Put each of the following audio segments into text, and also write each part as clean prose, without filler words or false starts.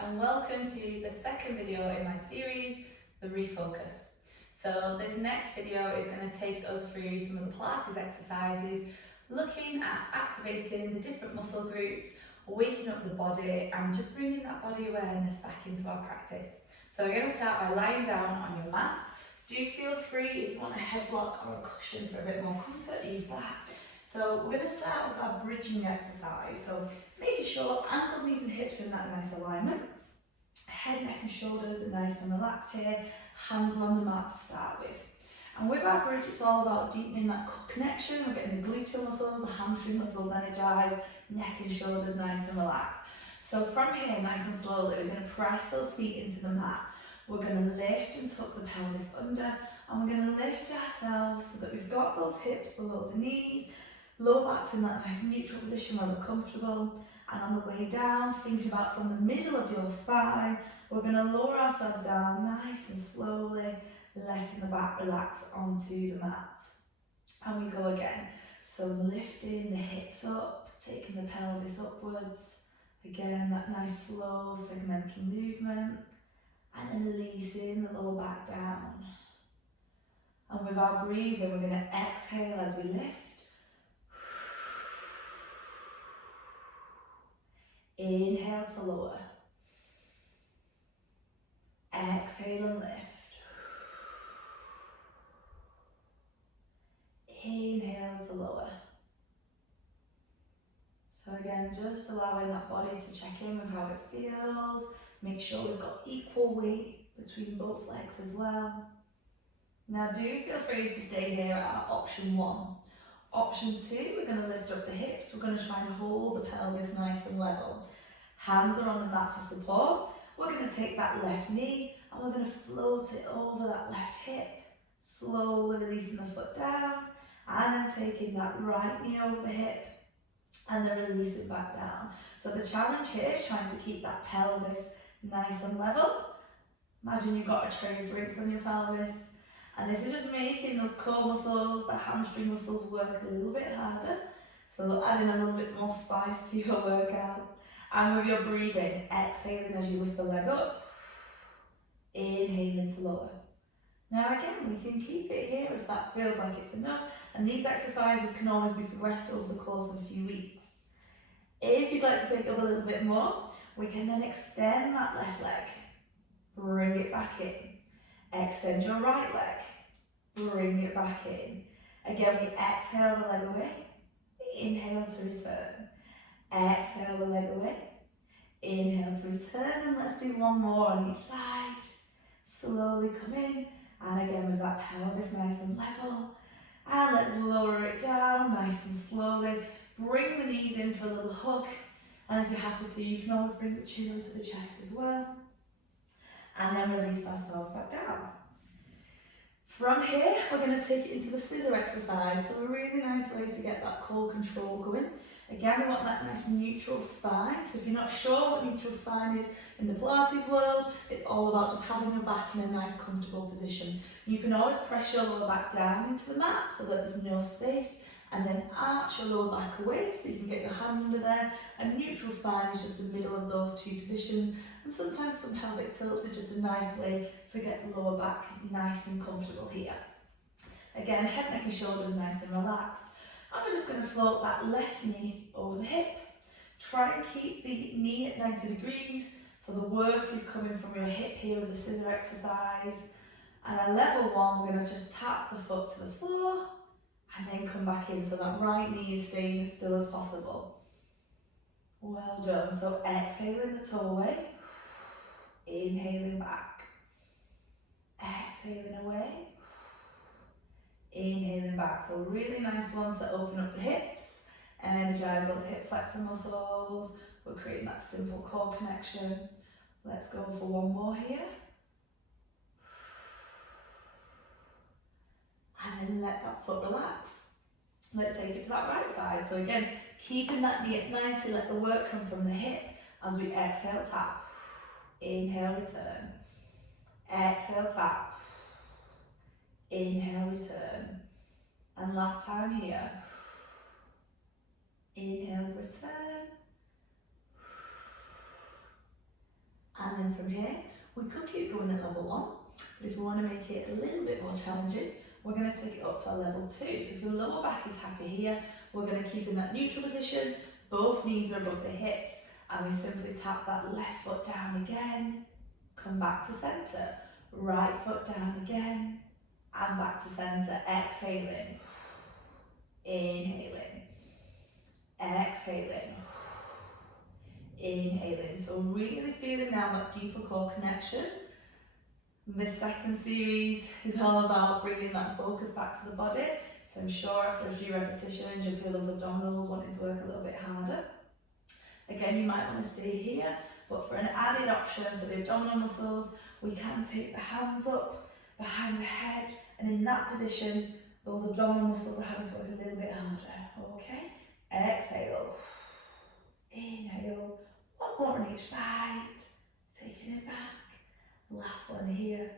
and welcome to the second video in my series, the Refocus. So this next video is going to take us through some of the Pilates exercises, looking at activating the different muscle groups, waking up the body and just bringing that body awareness back into our practice. So we're going to start by lying down on your mat. Do feel free, if you want a headlock or a cushion for a bit more comfort, use that. So we're going to start with our bridging exercise. So making sure ankles, knees and hips are in that nice alignment. Head, neck and shoulders are nice and relaxed here. Hands are on the mat to start with. And with our bridge, it's all about deepening that core connection. We're getting the gluteal muscles, the hamstring muscles energized, neck and shoulders nice and relaxed. So from here, nice and slowly, we're going to press those feet into the mat. We're going to lift and tuck the pelvis under, and we're going to lift ourselves so that we've got those hips below the knees, lower back's in that nice neutral position where we're comfortable. And on the way down, thinking about from the middle of your spine, we're going to lower ourselves down nice and slowly, letting the back relax onto the mat. And we go again. So lifting the hips up, taking the pelvis upwards. Again, that nice slow segmental movement. And then releasing the lower back down. And with our breathing, we're going to exhale as we lift. Inhale to lower. Exhale and lift. Inhale to lower. So again, just allowing that body to check in with how it feels. Make sure we've got equal weight between both legs as well. Now do feel free to stay here at option 1. Option 2, we're going to lift up the hips. We're going to try and hold the pelvis nice and level. Hands are on the mat for support. We're going to take that left knee and we're going to float it over that left hip. Slowly releasing the foot down and then taking that right knee over the hip and then release it back down. So the challenge here is trying to keep that pelvis nice and level. Imagine you've got a tray of drinks on your pelvis. And this is just making those core muscles, the hamstring muscles work a little bit harder. So adding a little bit more spice to your workout. And with your breathing, exhaling as you lift the leg up, inhaling to lower. Now again, we can keep it here if that feels like it's enough. And these exercises can always be progressed over the course of a few weeks. If you'd like to take up a little bit more, we can then extend that left leg. Bring it back in. Extend your right leg. Bring it back in. Again, we exhale the leg away. Inhale to return. Exhale the leg away. Inhale to return. And let's do one more on each side. Slowly come in. And again with that pelvis nice and level. And let's lower it down nice and slowly. Bring the knees in for a little hug. And if you're happy to, you can always bring the chin onto the chest as well. And then release ourselves back down. From here, we're going to take it into the scissor exercise. So a really nice way to get that core control going. Again, we want that nice neutral spine. So if you're not sure what neutral spine is in the Pilates world, it's all about just having your back in a nice comfortable position. You can always press your lower back down into the mat so that there's no space, and then arch your lower back away so you can get your hand under there. And neutral spine is just the middle of those two positions. And sometimes some pelvic tilts is just a nice way to get the lower back nice and comfortable here. Again, head, neck and shoulders nice and relaxed. And we're just going to float that left knee over the hip. Try and keep the knee at 90 degrees. So the work is coming from your hip here with the scissor exercise. And at level 1, we're going to just tap the foot to the floor and then come back in. So that right knee is staying as still as possible. Well done. So exhaling the toe away. Inhaling back. Exhaling away. Inhaling back. So really nice one to open up the hips, energize all the hip flexor muscles. We're creating that simple core connection. Let's go for one more here. And then let that foot relax. Let's take it to that right side. So again, keeping that knee at 90, let the work come from the hip as we exhale, tap. Inhale, return. Exhale, tap. Inhale, return. And last time here. Inhale, return. And then from here, we could keep going at level 1, but if we want to make it a little bit more challenging, we're going to take it up to our level 2. So if your lower back is happy here, we're going to keep in that neutral position, both knees are above the hips, and we simply tap that left foot down again, come back to centre, right foot down again, and back to centre, exhaling, inhaling, exhaling, inhaling. So really feeling now that deeper core connection. This second series is all about bringing that focus back to the body. So I'm sure after a few repetitions you'll feel those abdominals wanting to work a little bit harder. Again, you might want to stay here, but for an added option for the abdominal muscles, we can take the hands up behind the head, and in that position, those abdominal muscles are having to work a little bit harder. Okay? Exhale. Inhale. One more on each side. Taking it back. Last one here.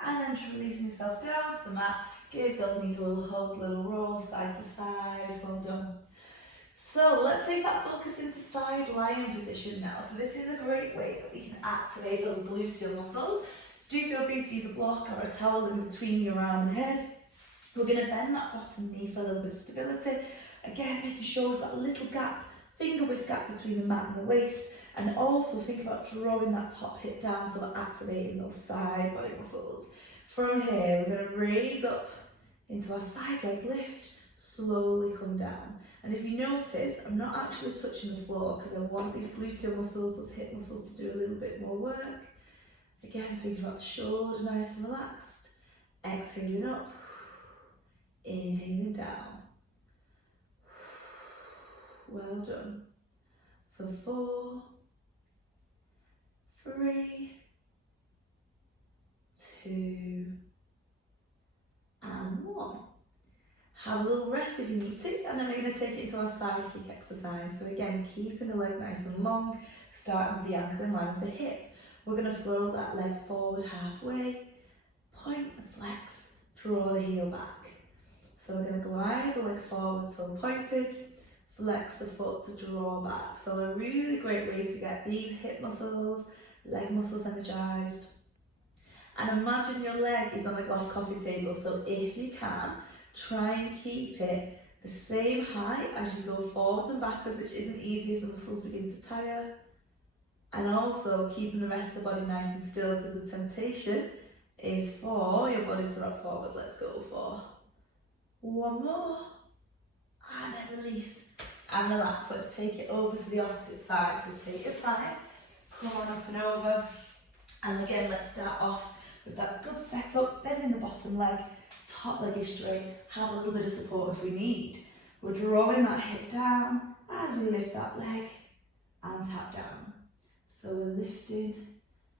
And then just releasing yourself down to the mat. Give those knees a little hug, little roll, side to side. Well done. So let's take that focus into side lion position now. So this is a great way that we can activate those gluteal muscles. Do feel free to use a block or a towel in between your arm and head. We're going to bend that bottom knee for a little bit of stability. Again, making sure we've got a little gap, finger width gap between the mat and the waist. And also think about drawing that top hip down, so we're activating those side body muscles. From here, we're going to raise up into our side leg lift, slowly come down. And if you notice, I'm not actually touching the floor because I want these gluteal muscles, those hip muscles to do a little bit more work. Again, think about the shoulder nice and relaxed. Exhaling up, inhaling down. Well done. For 4, 3, 2, and 1. Have a little rest if you need to, and then we're going to take it into our side kick exercise. So again, keeping the leg nice and long, starting with the ankle in line with the hip. We're going to float that leg forward halfway, point and flex, draw the heel back. So we're going to glide the leg forward, toe pointed, flex the foot to draw back. So a really great way to get these hip muscles, leg muscles energized. And imagine your leg is on the glass coffee table, so if you can, try and keep it the same height as you go forwards and backwards, which isn't easy as the muscles begin to tire. And also keeping the rest of the body nice and still, because the temptation is for your body to rock forward. Let's go for 1 more. And then release and relax. Let's take it over to the opposite side. So take your time, come on up and over. And again, let's start off with that good setup, bending the bottom leg, top leg is straight, have a little bit of support if we need. We're drawing that hip down as we lift that leg and tap down. So we're lifting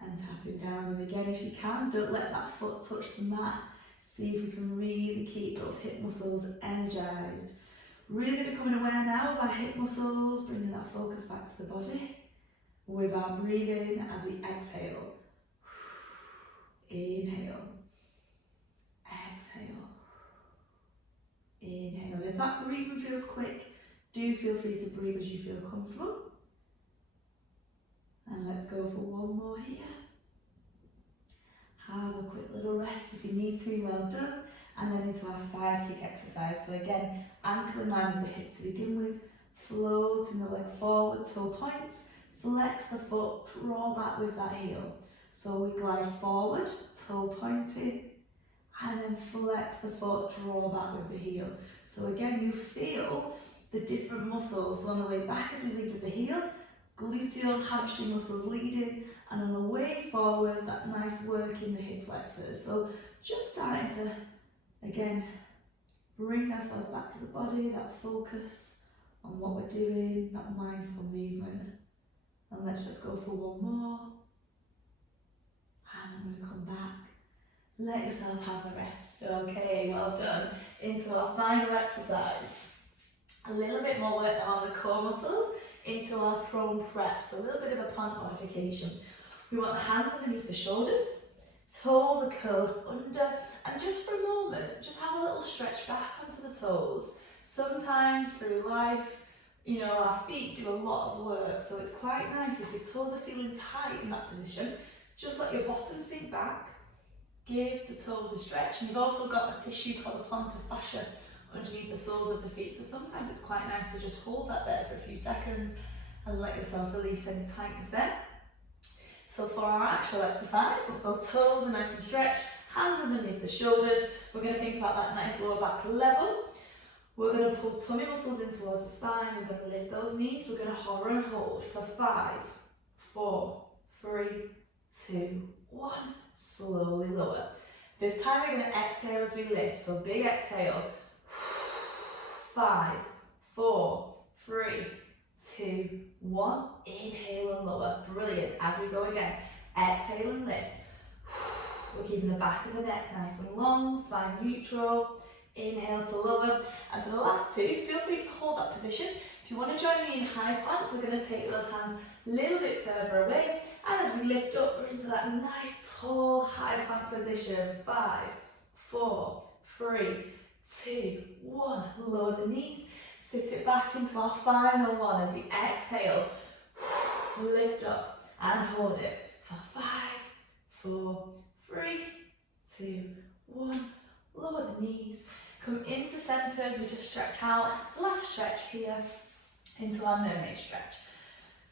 and tapping down. And again, if you can, don't let that foot touch the mat. See if we can really keep those hip muscles energized. Really becoming aware now of our hip muscles, bringing that focus back to the body with our breathing as we exhale. Inhale. Exhale. Inhale. If that breathing feels quick, do feel free to breathe as you feel comfortable. And let's go for 1 more here. Have a quick little rest if you need to, well done. And then into our side kick exercise. So again, ankle in line with the hip to begin with, floating the leg forward, toe points, flex the foot, draw back with that heel. So we glide forward, toe pointed, and then flex the foot, draw back with the heel. So again, you feel the different muscles. So on the way back as we lead with the heel, gluteal hamstring muscles leading, and on the way forward, that nice work in the hip flexors. So just starting to, again, bring ourselves back to the body, that focus on what we're doing, that mindful movement. And let's just go for 1 more. And I'm going to come back. Let yourself have a rest. Okay, well done. Into our final exercise. A little bit more work on the core muscles into our prone prep. So a little bit of a plant modification. We want the hands underneath the shoulders, toes are curled under, and just for a moment, just have a little stretch back onto the toes. Sometimes through life, you know, our feet do a lot of work, so it's quite nice if your toes are feeling tight in that position, just let your bottom sink back, give the toes a stretch, and you've also got a tissue called the plantar fascia underneath the soles of the feet, so sometimes it's quite nice to just hold that there for a few seconds and let yourself release any tightness there. So for our actual exercise, once those toes are nice and stretched, hands underneath the shoulders, we're going to think about that nice lower back level. We're going to pull tummy muscles in towards the spine, we're going to lift those knees, we're going to hover and hold for 5, 4, 3, 2, 1, slowly lower. This time we're going to exhale as we lift, so big exhale, 5, 4, 3, 2, 1, inhale and lower, brilliant. As we go again, exhale and lift. We're keeping the back of the neck nice and long, spine neutral. Inhale to lower, and for the last two, feel free to hold that position. If you want to join me in high plank, we're going to take those hands a little bit further away, and as we lift up, we're into that nice tall high plank position. 5, 4, 3, 2, 1. Lower the knees, sit it back into our final one as we exhale. Lift up and hold it for 5, 4, 3, 2, 1. Lower the knees, come into centre as we just stretch out. Last stretch here into our mermaid stretch.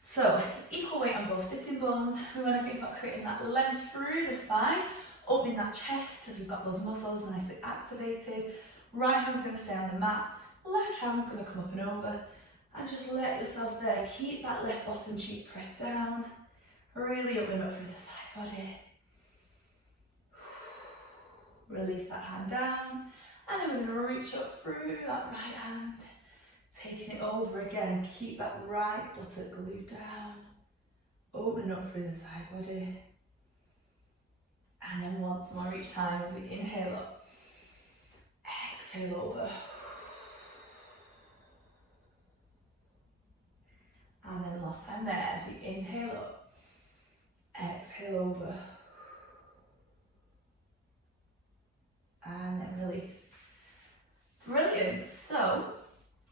So equal weight on both sitting bones. We want to think about creating that length through the spine, opening that chest as we've got those muscles nicely activated. Right hand's going to stay on the mat, left hand's going to come up and over, and just let yourself there. Keep that left bottom cheek pressed down. Really open up through the side body. Release that hand down, and then we're going to reach up through that right hand, taking it over again. Keep that right buttock glued down, opening up through the side body, and then once more each time as we inhale up, exhale over, and then last time there as we inhale up, exhale over, and then release. Brilliant. So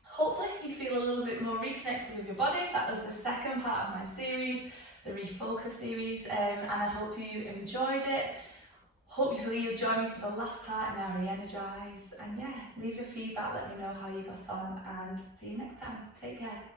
hopefully you feel a little bit more reconnected with your body. That was the second part of my series, the Refocus series, and I hope you enjoyed it. Hopefully you'll join me for the last part in our re-energize, and yeah, leave your feedback, let me know how you got on, and see you next time. Take care.